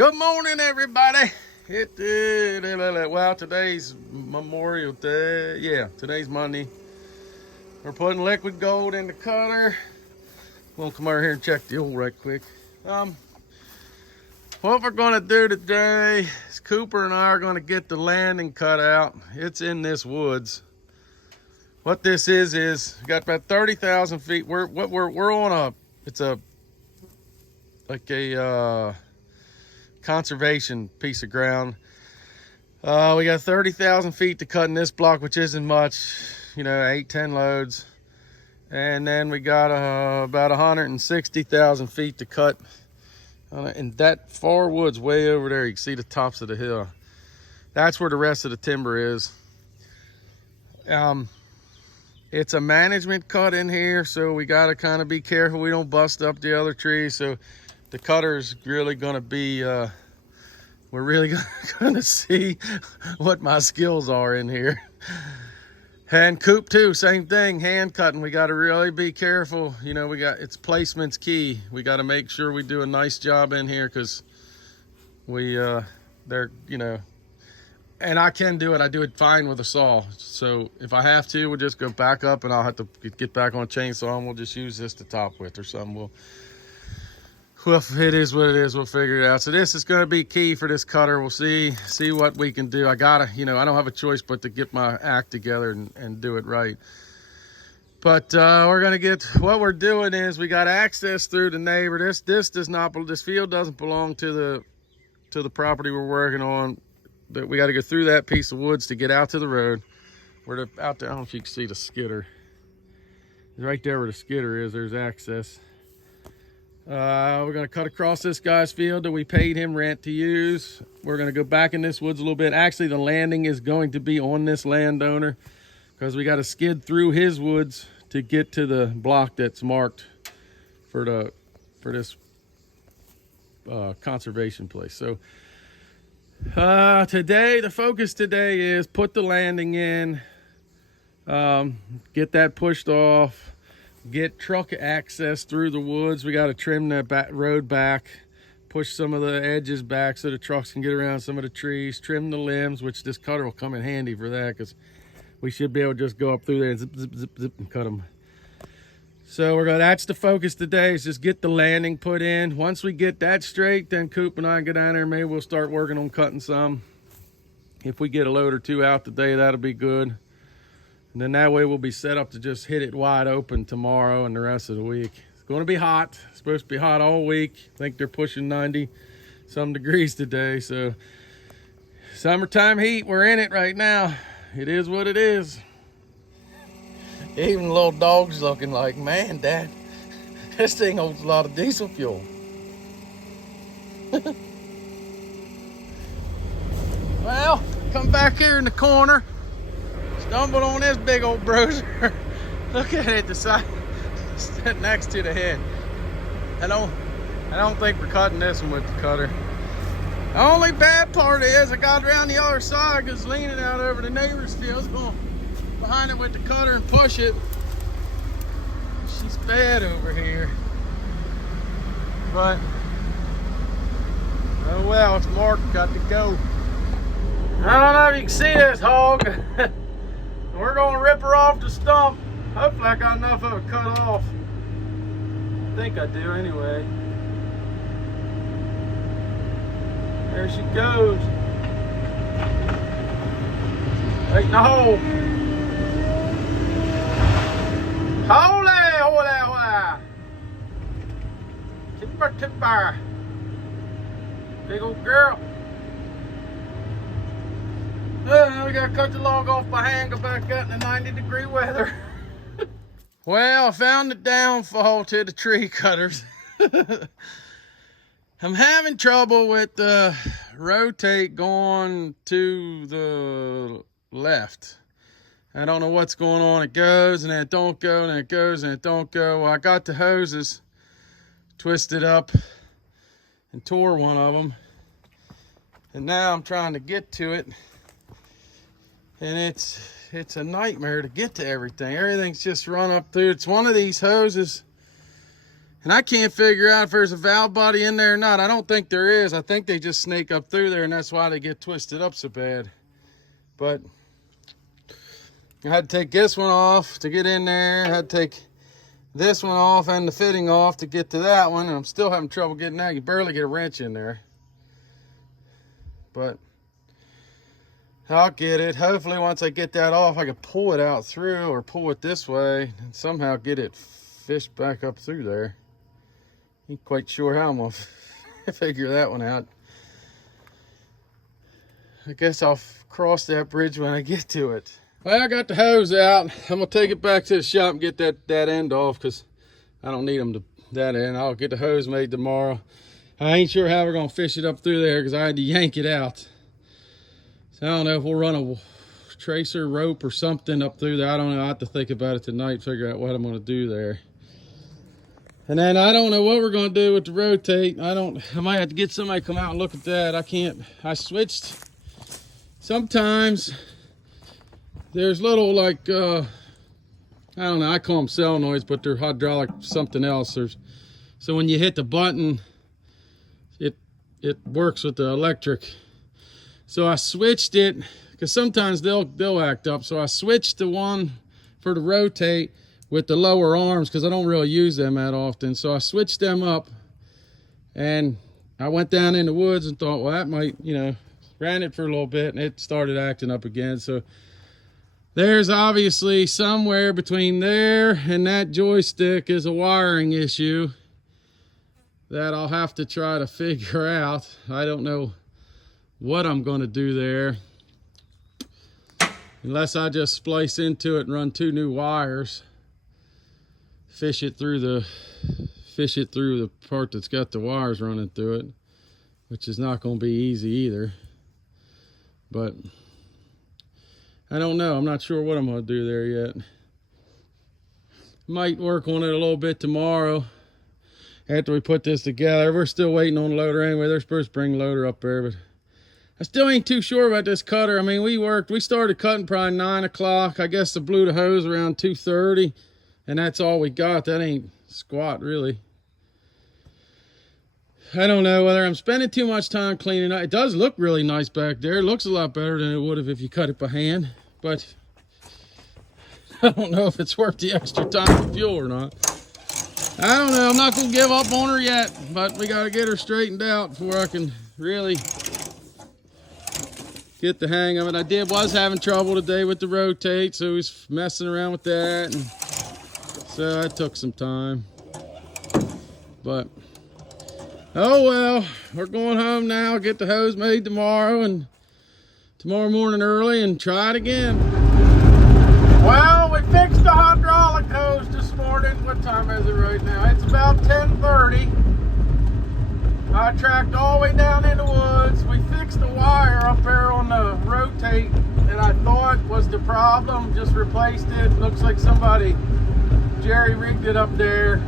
Good morning, everybody. Well, today's Memorial Day. Yeah, today's Monday. We're putting liquid gold in the cutter. We'll come over here and check the oil right quick. What we're gonna do today is Cooper and I are gonna get the landing cut out. It's in this woods. What this is we got about 30,000 feet. We're on a, it's a like a conservation piece of ground. We got 30,000 feet to cut in this block, which isn't much, 8-10 loads. And then we got about 160,000 feet to cut in that far woods way over there. You can see the tops of the hill. That's where the rest of the timber is. It's a management cut in here, so we got to kind of be careful we don't bust up the other trees. So the cutter's really going to be, we're really going to see what my skills are in here. And Coop too, same thing, hand cutting. We got to really be careful. It's placement's key. We got to make sure we do a nice job in here because and I can do it. I do it fine with a saw. So if I have to, we'll just go back up and I'll have to get back on a chainsaw and we'll just use this to top with or something. Well, it is what it is. We'll figure it out. So this is going to be key for this cutter. We'll see what we can do. I gotta, I don't have a choice but to get my act together and do it right. But we're going to get, what we're doing is we got access through the neighbor. This field doesn't belong to the property we're working on. But we got to go through that piece of woods to get out to the road. We're out there. I don't know if you can see the skidder. Right there where the skidder is, there's access. We're going to cut across this guy's field that we paid him rent to use. We're going to go back in this woods a little bit. Actually, the landing is going to be on this landowner because we got to skid through his woods to get to the block that's marked for this conservation place. So the focus today is put the landing in, get that pushed off, get truck access through the woods. We got to trim that road back, push some of the edges back so the trucks can get around some of the trees, trim the limbs, which this cutter will come in handy for that because we should be able to just go up through there and zip, zip, zip, zip and cut them. So that's the focus today, is just get the landing put in. Once we get that straight, then Coop and I get down there and maybe we'll start working on cutting some. If we get a load or two out today, that'll be good. And then that way we'll be set up to just hit it wide open tomorrow and the rest of the week. It's going to be hot. It's supposed to be hot all week. I think they're pushing 90 some degrees today. So summertime heat, we're in it right now. It is what it is. Even the little dog's looking like, man, Dad, this thing holds a lot of diesel fuel. Well, come back here in the corner. Stumbled on this big old bruiser. Look at it, the side next to the head. I don't think we're cutting this one with the cutter. The only bad part is I got around the other side because leaning out over the neighbor's field. Going behind it with the cutter and push it. She's bad over here. But oh well, it's marked, got to go. I don't know if you can see this hog. We're gonna rip her off the stump. Hopefully I got enough of it cut off. I think I do anyway. There she goes. Right in the hole. Holy. Timber. Big old girl. We gotta cut the log off by hand, go back out in the 90-degree weather. Well, I found the downfall to the tree cutters. I'm having trouble with the rotate going to the left. I don't know what's going on. It goes and then it don't go, and then it goes and it don't go. Well, I got the hoses twisted up and tore one of them. And now I'm trying to get to it. And it's a nightmare to get to everything. Everything's just run up through. It's one of these hoses And I can't figure out if there's a valve body in there or not. I don't think there is. I think they just snake up through there, and that's why they get twisted up so bad. But I had to take this one off to get in there. I had to take this one off and the fitting off to get to that one. And I'm still having trouble getting that. You barely get a wrench in there. But I'll get it. Hopefully once I get that off, I can pull it out through or pull it this way and somehow get it fished back up through there. Ain't quite sure how I'm going to figure that one out. I guess I'll cross that bridge when I get to it. Well, I got the hose out. I'm going to take it back to the shop and get that end off because I don't need them to that end. I'll get the hose made tomorrow. I ain't sure how we're going to fish it up through there because I had to yank it out. So I don't know if we'll run a tracer rope or something up through there. I don't know. I have to think about it tonight, figure out what I'm going to do there. And then I don't know what we're going to do with the rotate. I might have to get somebody to come out and look at that. I switched. Sometimes there's little like, I don't know, I call them solenoids, but they're hydraulic something else. So when you hit the button, it works with the electric. So I switched it, because sometimes they'll act up. So I switched the one for the rotate with the lower arms, because I don't really use them that often. So I switched them up, and I went down in the woods and thought, well, that might, ran it for a little bit, and it started acting up again. So there's obviously somewhere between there and that joystick is a wiring issue that I'll have to try to figure out. I don't know what I'm going to do there, unless I just splice into it and run 2 new wires, fish it through the part that's got the wires running through it, which is not going to be easy either. But I don't know. I'm not sure what I'm going to do there yet. Might work on it a little bit tomorrow after we put this together. We're still waiting on the loader anyway. They're supposed to bring the loader up there, but I still ain't too sure about this cutter. I mean, we started cutting probably 9 o'clock. I guess I blew the hose around 2:30, and that's all we got. That ain't squat, really. I don't know whether I'm spending too much time cleaning it. It does look really nice back there. It looks a lot better than it would have if you cut it by hand, but I don't know if it's worth the extra time and fuel or not. I don't know. I'm not going to give up on her yet, but we got to get her straightened out before I can really get the hang of it. I was having trouble today with the rotate, so I was messing around with that, and so that took some time. But oh well, we're going home now, get the hose made tomorrow, and tomorrow morning early, and try it again. Well, we fixed the hydraulic hose this morning. What time is it right now? It's about 10:30. I tracked all the way down in the woods. We fixed the wire up there on the rotate that I thought was the problem. Just replaced it. Looks like somebody jerry-rigged it up there.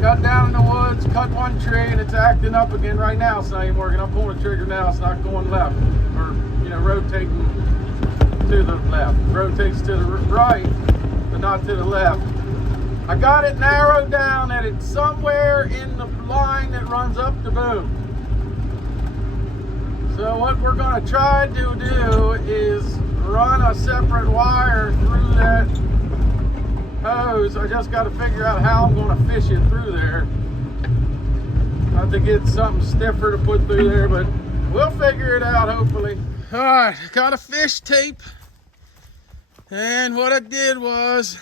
Got down in the woods, cut one tree, and it's acting up again right now. It's not even working. I'm pulling the trigger now. It's not going left, or rotating to the left. Rotates to the right, but not to the left. I got it narrowed down that it's somewhere in the line that runs up the boom. So what we're going to try to do is run a separate wire through that hose. I just got to figure out how I'm going to fish it through there. I have to get something stiffer to put through there, but we'll figure it out hopefully. All right, got a fish tape, and what I did was,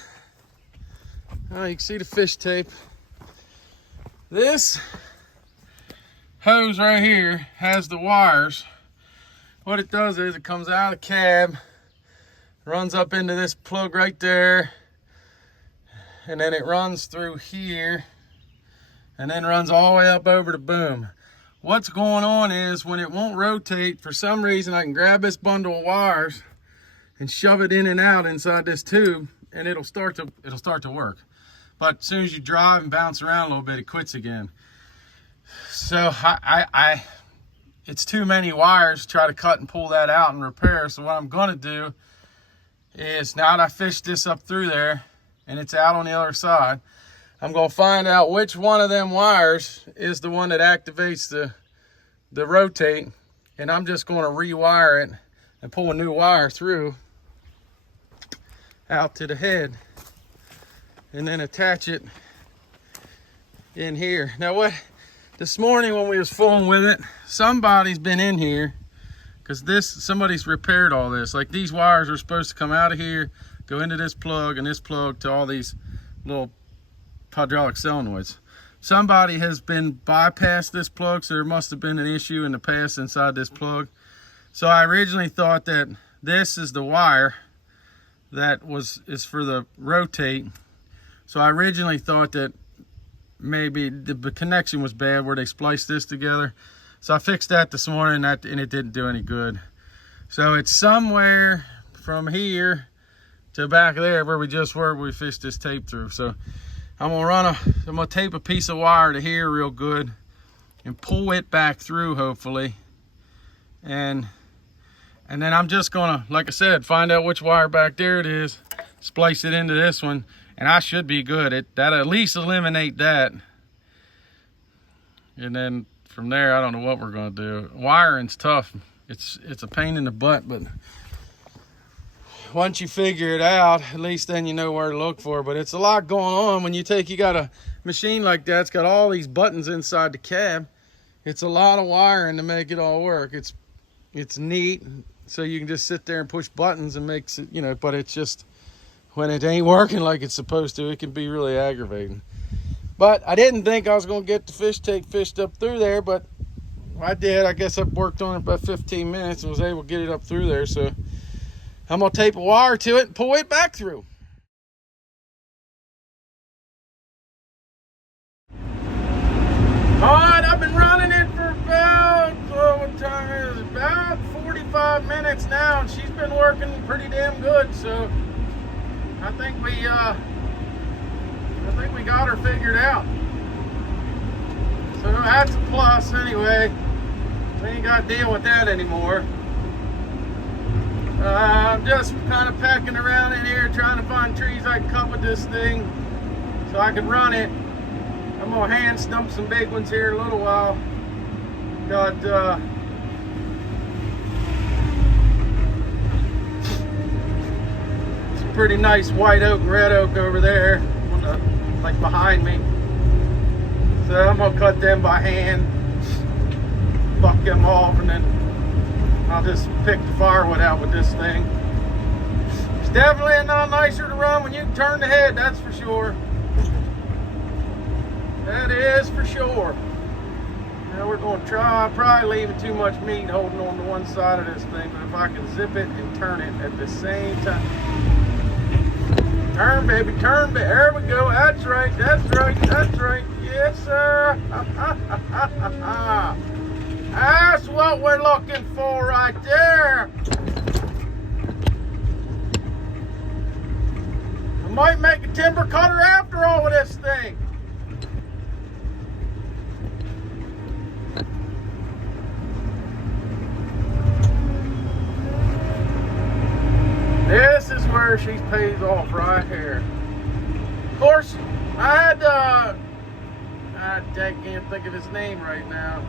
you can see the fish tape. This hose right here has the wires. What it does is it comes out of the cab, runs up into this plug right there, and then it runs through here, and then runs all the way up over the boom. What's going on is when it won't rotate, for some reason I can grab this bundle of wires and shove it in and out inside this tube, and it'll start to work. But as soon as you drive and bounce around a little bit, it quits again. So it's too many wires to try to cut and pull that out and repair. So what I'm gonna do is, now that I fished this up through there and it's out on the other side, I'm gonna find out which one of them wires is the one that activates the rotate, and I'm just gonna rewire it and pull a new wire through out to the head and then attach it in here. Now what, this morning when we was fooling with it, somebody's been in here, because somebody's repaired all this. Like, these wires are supposed to come out of here, go into this plug, and this plug to all these little hydraulic solenoids. Somebody has been bypassed this plug, so there must have been an issue in the past inside this plug. So I originally thought that this is the wire that is for the rotate. So I originally thought that maybe the connection was bad where they spliced this together. So I fixed that this morning, and it didn't do any good. So it's somewhere from here to back there where we just were, we fished this tape through. So I'm gonna tape a piece of wire to here real good and pull it back through, hopefully. And then I'm just gonna, like I said, find out which wire back there it is, splice it into this one, and I should be good. That'll at least eliminate that. And then from there, I don't know what we're gonna do. Wiring's tough. It's a pain in the butt, but once you figure it out, at least then you know where to look for. But it's a lot going on when you got a machine like that. It's got all these buttons inside the cab. It's a lot of wiring to make it all work. It's neat, so you can just sit there and push buttons and makes it, you know, but it's just, when it ain't working like it's supposed to, it can be really aggravating. But I didn't think I was going to get the fish tape fished up through there, but I did. I guess I worked on it about 15 minutes and was able to get it up through there. So I'm going to tape a wire to it and pull it back through. All right, I've been running it for about, what time is it? About 45 minutes now, and she's been working pretty damn good. So I think we got her figured out. So that's a plus anyway. We ain't got to deal with that anymore. I'm just kind of pecking around in here trying to find trees I can cut with this thing so I can run it. I'm gonna hand stump some big ones here in a little while. Got some pretty nice white oak and red oak over there, like behind me. So I'm gonna cut them by hand, buck them off, and then I'll just pick the firewood out with this thing. It's definitely a lot nicer to run when you can turn the head, that's for sure. That is for sure. Now we're going to try, probably leaving too much meat holding on to one side of this thing, but if I can zip it and turn it at the same time. Turn, baby, turn, baby. There we go. That's right, that's right, that's right. Yes, sir. That's what we're looking for right there. I might make a timber cutter after all of this thing. This is where she pays off right here. Of course, I had I can't think of his name right now.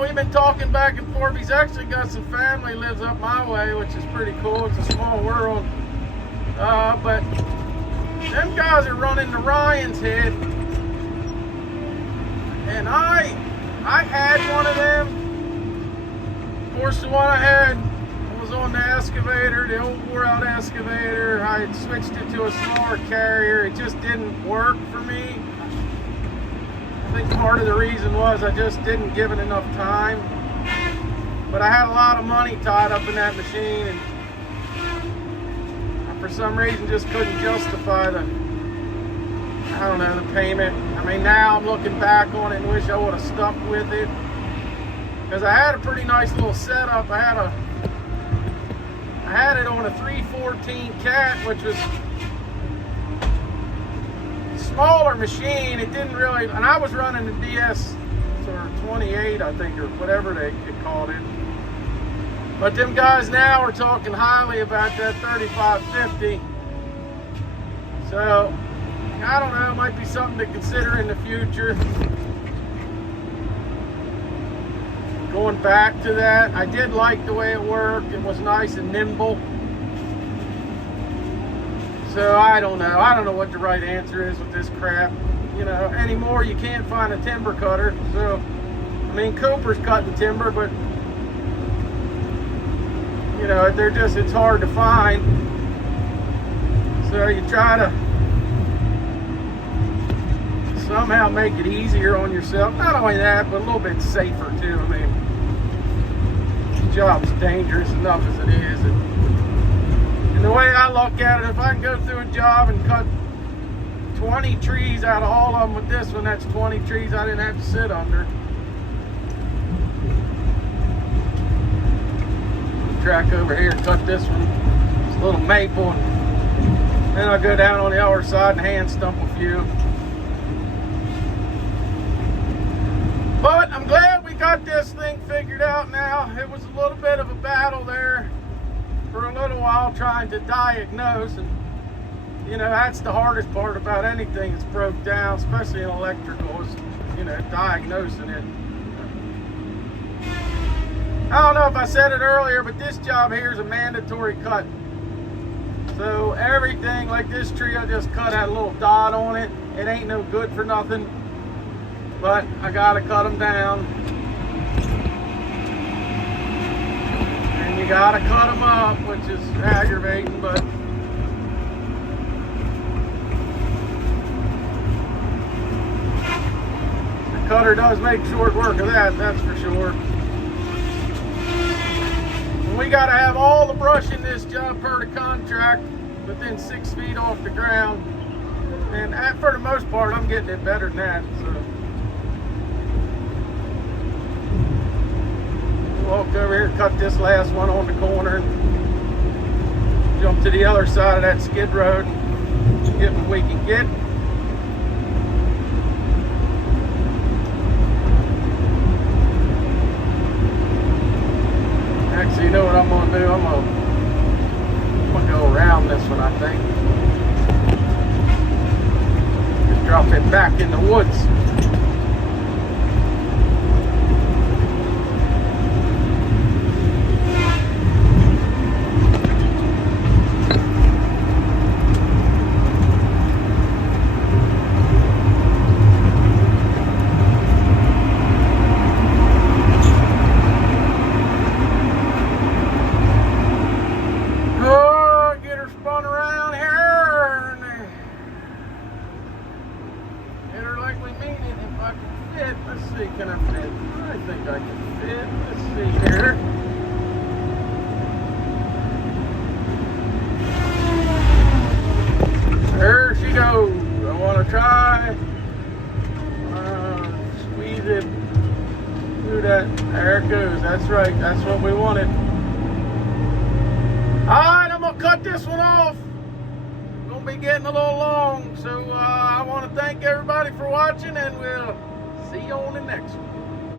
We've been talking back and forth. He's actually got some family lives up my way, which is pretty cool. It's a small world. But them guys are running to Ryan's Head, and I had one of them. Of course, the one I had was on the excavator, the old wore out excavator. I had switched it to a smaller carrier. It just didn't work for me. I think part of the reason was I just didn't give it enough time. But I had a lot of money tied up in that machine, and I, for some reason, just couldn't justify the payment. I mean, now I'm looking back on it and wish I would have stuck with it, because I had a pretty nice little setup. I had it on a 314 cat, which was a smaller machine. It didn't really, and I was running the DS or 28, I think, or whatever they called it. But them guys now are talking highly about that 3550. So, I don't know, it might be something to consider in the future. Going back to that, I did like the way it worked. It was nice and nimble. So I don't know what the right answer is with this crap. You know, anymore you can't find a timber cutter. So, I mean, Cooper's cutting timber, but you know, it's hard to find. So you try to somehow make it easier on yourself. Not only that, but a little bit safer too. I mean, the job's dangerous enough as it is. And the way I look at it, if I can go through a job and cut 20 trees out of all of them with this one, that's 20 trees I didn't have to sit under. Track over here and cut this one. It's a little maple, and then I'll go down on the other side and hand stump a few. But I'm glad we got this thing figured out now. It was a little bit of a battle there for a little while trying to diagnose, and you know, that's the hardest part about anything that's broke down, especially in electrical, is, you know, diagnosing it. I don't know if I said it earlier, but this job here is a mandatory cut. So everything, like this tree I just cut, had a little dot on it. It ain't no good for nothing, but I gotta cut them down. And you gotta cut them up, which is aggravating, but the cutter does make short work of that, that's for sure. We got to have all the brush in this job per the contract within 6 feet off the ground, and for the most part I'm getting it better than that. So walk over here, cut this last one on the corner, jump to the other side of that skid road, get what we can get. Actually, you know what I'm going to do? I'm gonna go around this one, I think. Just drop it back in the woods. Let's see, can I fit? I think I can fit. Let's see here. There she goes. I want to try. Squeeze it through that. There it goes. That's right. That's what we wanted. Alright, I'm going to cut this one off. It's going to be getting a little long. So I want to thank everybody for watching, and we'll see you on the next one.